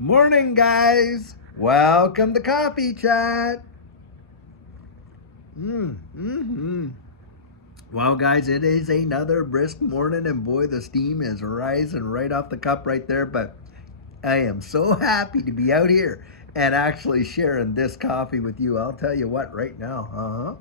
Morning, guys. Welcome to Coffee Chat. Well, guys, it is another brisk morning, and boy, the steam is rising right off the cup right there. But I am so happy to be out here and actually sharing this coffee with you. I'll tell you what, right now.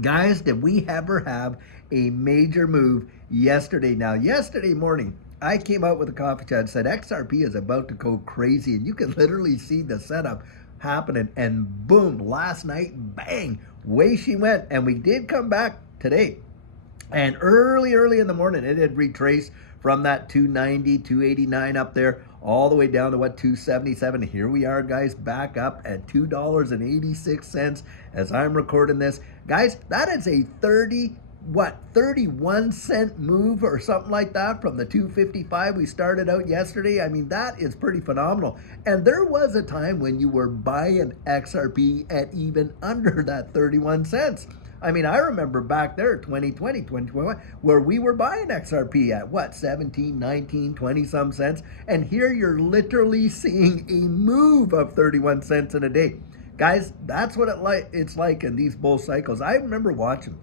Guys, did we ever have a major move yesterday? Now, yesterday morning, I came out with a coffee chat and said XRP is about to go crazy, and you can literally see the setup happening. And boom, last night, bang, way she went. And we did come back today. And early in the morning, it had retraced from that 290, 289 up there, all the way down to what, 277. Here we are, guys, back up at $2.86 as I'm recording this. Guys, that is a 31-cent move or something like that from the 255 we started out yesterday. I mean, that is pretty phenomenal. And there was a time when you were buying XRP at even under that 31 cents. I mean, I remember back there, 2020, 2021, where we were buying XRP at what, 17, 19, 20 some cents. And here you're literally seeing a move of 31 cents in a day. Guys, that's what it's like in these bull cycles. I remember watching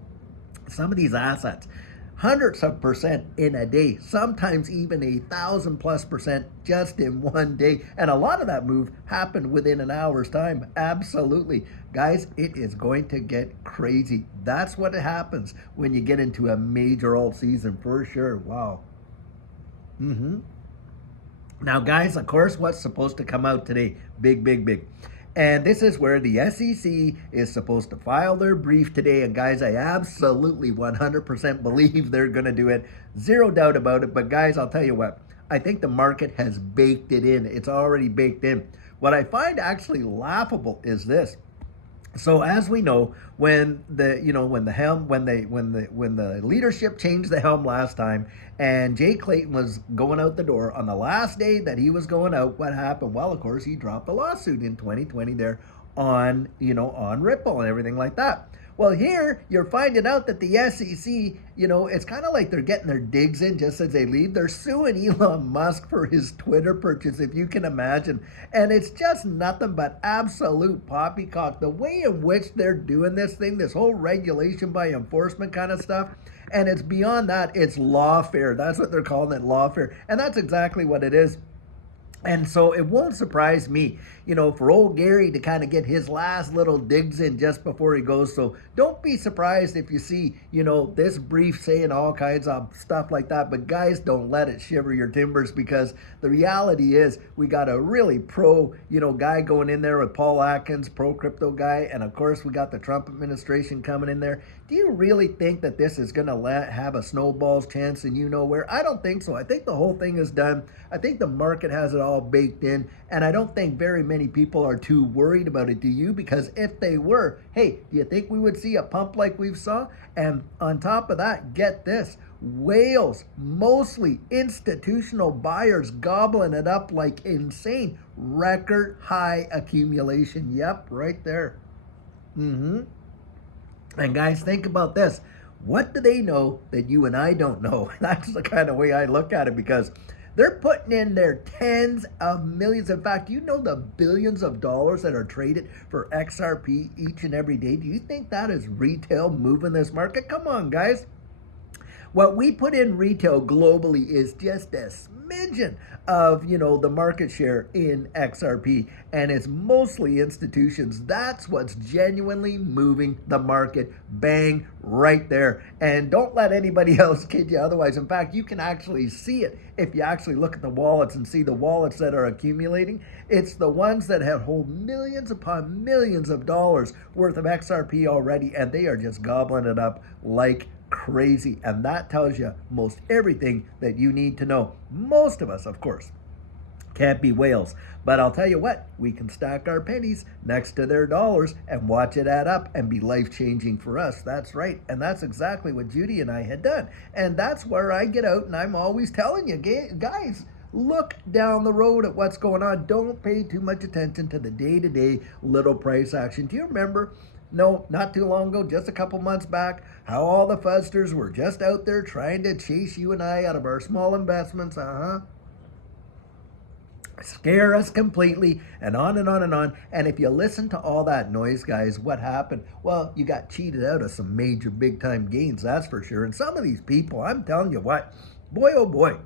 some of these assets, hundreds of percent in a day, sometimes even 1,000+% just in one day. And a lot of that move happened within an hour's time. Absolutely. Guys, it is going to get crazy. That's what happens when you get into a major alt season for sure. Wow. Now, guys, of course, what's supposed to come out today? Big. And this is where the SEC is supposed to file their brief today. And guys, I absolutely 100% believe they're going to do it. Zero doubt about it. But guys, I'll tell you what, I think the market has baked it in. It's already baked in. What I find actually laughable is this. So as we know, when the leadership changed the helm last time, and Jay Clayton was going out the door on the last day that he was going out, what happened? Well, of course, he dropped a lawsuit in 2020 there on Ripple and everything like that. Well, here you're finding out that the SEC, it's kind of like they're getting their digs in just as they leave. They're suing Elon Musk for his Twitter purchase, if you can imagine. And it's just nothing but absolute poppycock. The way in which they're doing this thing, this whole regulation by enforcement kind of stuff. And it's beyond that, it's lawfare. That's what they're calling it, lawfare. And that's exactly what it is. And so it won't surprise me, for old Gary to kind of get his last little digs in just before he goes. So don't be surprised if you see, this brief saying all kinds of stuff like that. But guys, don't let it shiver your timbers, because the reality is we got a really pro, guy going in there with Paul Atkins, pro crypto guy. And of course, we got the Trump administration coming in there. Do you really think that this is going to have a snowball's chance in where? I don't think so. I think the whole thing is done. I think the market has it all baked in, and I don't think very many people are too worried about it. Do you? Because if they were, hey, do you think we would see a pump like we've saw? And on top of that, get this, whales, mostly institutional buyers, gobbling it up like insane. Record high accumulation. Yep, right there. And guys, think about this. What do they know that you and I don't know? That's the kind of way I look at it, because they're putting in their tens of millions. In fact, the billions of dollars that are traded for XRP each and every day. Do you think that is retail moving this market? Come on, guys. What we put in retail globally is just a smidgen of, the market share in XRP, and it's mostly institutions. That's what's genuinely moving the market. Bang, right there. And don't let anybody else kid you otherwise. In fact, you can actually see it if you actually look at the wallets and see the wallets that are accumulating. It's the ones that have hold millions upon millions of dollars worth of XRP already, and they are just gobbling it up like crazy. And that tells you most everything that you need to know. Most of us, of course, can't be whales, but I'll tell you what, we can stack our pennies next to their dollars and watch it add up and be life-changing for us. That's right. And that's exactly what Judy and I had done. And that's where I get out and I'm always telling you, guys, look down the road at what's going on. Don't pay too much attention to the day-to-day little price action. Do you remember No, not too long ago, just a couple months back, how all the fuzzsters were just out there trying to chase you and I out of our small investments, scare us completely, and on and on and on. And if you listen to all that noise, guys, what happened? Well, you got cheated out of some major big time gains, that's for sure. And some of these people, I'm telling you what, boy oh boy,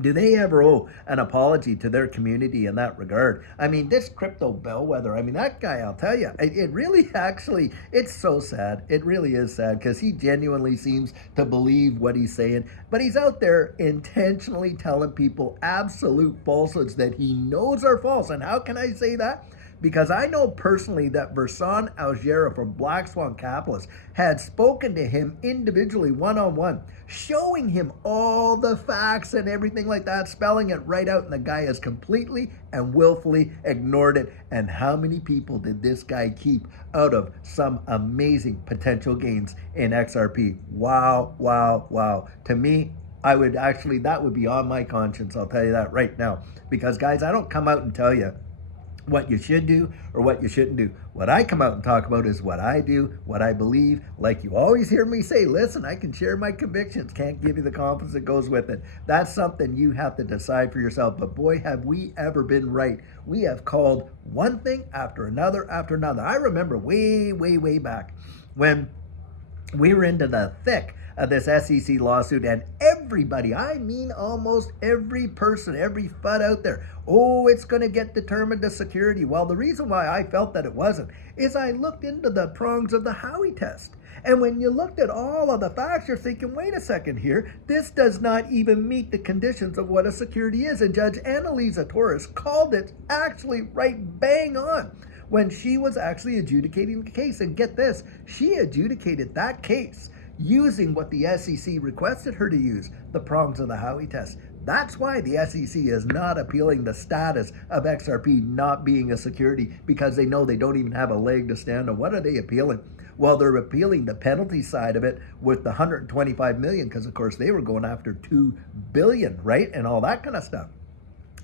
do they ever owe an apology to their community in that regard? I mean, this crypto bellwether, I mean, that guy, I'll tell you, it really actually, it's so sad. It really is sad because he genuinely seems to believe what he's saying, but he's out there intentionally telling people absolute falsehoods that he knows are false. And how can I say that? Because I know personally that Versan Algera from Black Swan Capitalist had spoken to him individually, one-on-one, showing him all the facts and everything like that, spelling it right out, and the guy has completely and willfully ignored it. And how many people did this guy keep out of some amazing potential gains in XRP? Wow, wow, wow. To me, I would actually, that would be on my conscience, I'll tell you that right now. Because guys, I don't come out and tell you what you should do or what you shouldn't do. What I come out and talk about is what I do, what I believe. Like you always hear me say, listen, I can share my convictions, can't give you the confidence that goes with it. That's something you have to decide for yourself. But boy, have we ever been right. We have called one thing after another after another. I remember way, way, way back when we were into the thick of this SEC lawsuit, and everybody, I mean almost every person, every FUD out there, oh, it's going to get determined to security. Well, the reason why I felt that it wasn't is I looked into the prongs of the Howey test. And when you looked at all of the facts, you're thinking, wait a second here, this does not even meet the conditions of what a security is. And Judge Annalisa Torres called it actually right bang on when she was actually adjudicating the case. And get this, she adjudicated that case using what the SEC requested her to use, the prongs of the Howey test. That's why the SEC is not appealing the status of XRP not being a security, because they know they don't even have a leg to stand on. What are they appealing? Well, they're appealing the penalty side of it with the 125 million, because of course they were going after 2 billion, right? And all that kind of stuff.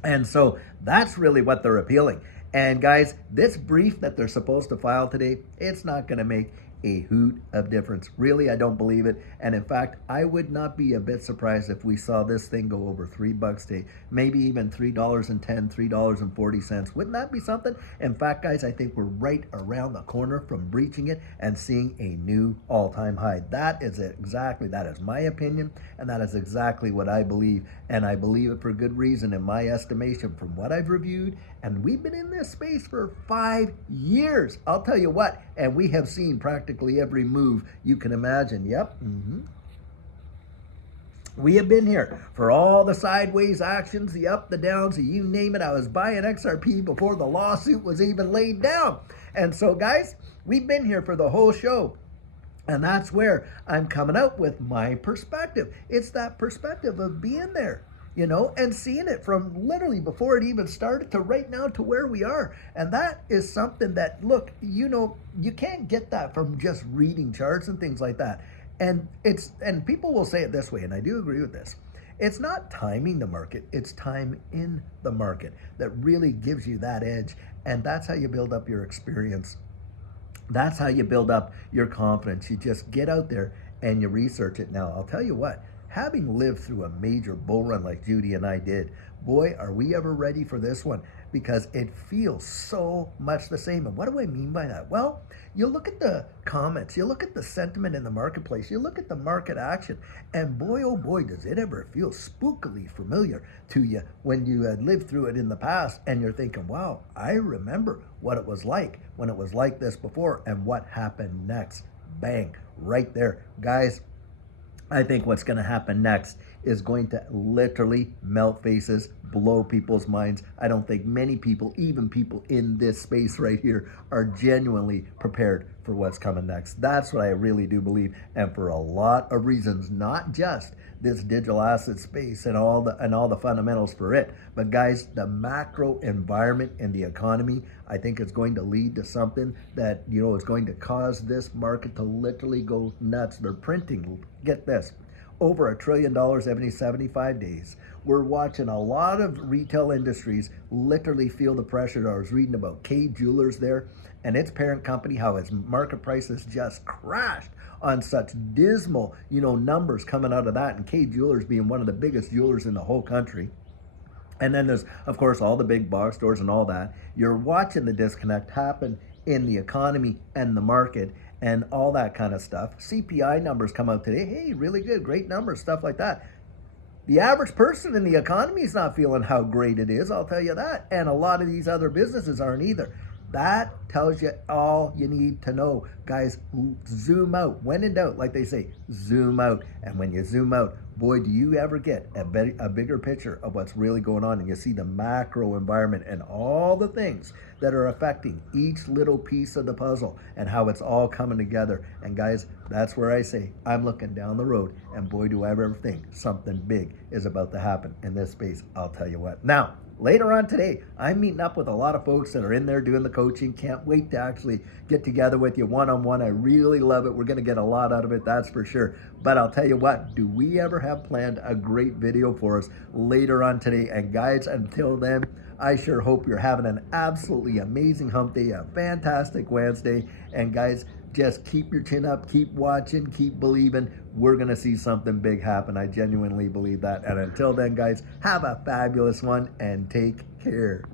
And so that's really what they're appealing. And guys, this brief that they're supposed to file today, it's not going to make a hoot of difference. Really, I don't believe it. And in fact, I would not be a bit surprised if we saw this thing go over $3 today, maybe even $3.10, $3.40. Wouldn't that be something? In fact, guys, I think we're right around the corner from breaching it and seeing a new all-time high. That is my opinion, and that is exactly what I believe. And I believe it for good reason in my estimation from what I've reviewed. And we've been in this space for 5 years. I'll tell you what, and we have seen practically every move you can imagine. Yep. We have been here for all the sideways actions, the up, the downs, you name it. I was buying XRP before the lawsuit was even laid down. And so, guys, we've been here for the whole show. And that's where I'm coming out with my perspective. It's that perspective of being there, you know, and seeing it from literally before it even started to right now to where we are. And that is something that, look, you know, you can't get that from just reading charts and things like that. And people will say it this way, and I do agree with this. It's not timing the market, it's time in the market that really gives you that edge. And that's how you build up your experience. That's how you build up your confidence. You just get out there and you research it. Now, I'll tell you what, having lived through a major bull run like Judy and I did, boy, are we ever ready for this one, because it feels so much the same. And what do I mean by that? Well, you look at the comments, you look at the sentiment in the marketplace, you look at the market action, and boy, oh boy, does it ever feel spookily familiar to you when you had lived through it in the past, and you're thinking, wow, I remember what it was like when it was like this before, and what happened next. Bang, right there. Guys, I think what's going to happen next is going to literally melt faces, blow people's minds. I don't think many people, even people in this space right here, are genuinely prepared for what's coming next. That's what I really do believe, and for a lot of reasons, not just this digital asset space and all the fundamentals for it, but guys, the macro environment and the economy, I think is going to lead to something that, you know, is going to cause this market to literally go nuts. They're printing, get this, over $1 trillion every 75 days. We're watching a lot of retail industries literally feel the pressure. I was reading about K Jewelers there and its parent company, how its market prices just crashed on such dismal, you know, numbers coming out of that. And K Jewelers being one of the biggest jewelers in the whole country. And then there's, of course, all the big box stores and all that. You're watching the disconnect happen in the economy and the market and all that kind of stuff. CPI numbers come out today. Hey, really good, great numbers, stuff like that. The average person in the economy is not feeling how great it is, I'll tell you that. And a lot of these other businesses aren't either. That tells you all you need to know. Guys, zoom out. When in doubt, like they say, zoom out. And when you zoom out, boy, do you ever get a bigger picture of what's really going on. And you see the macro environment and all the things that are affecting each little piece of the puzzle and how it's all coming together. And guys, that's where I say I'm looking down the road, and boy, do I ever think something big is about to happen in this space. I'll tell you what. Now, later on today, I'm meeting up with a lot of folks that are in there doing the coaching. Can't wait to actually get together with you one-on-one. I really love it. We're going to get a lot out of it, that's for sure. But I'll tell you what, do we ever have planned a great video for us later on today? And guys, until then, I sure hope you're having an absolutely amazing hump day, a fantastic Wednesday. And guys, just keep your chin up, keep watching, keep believing. We're going to see something big happen. I genuinely believe that. And until then, guys, have a fabulous one and take care.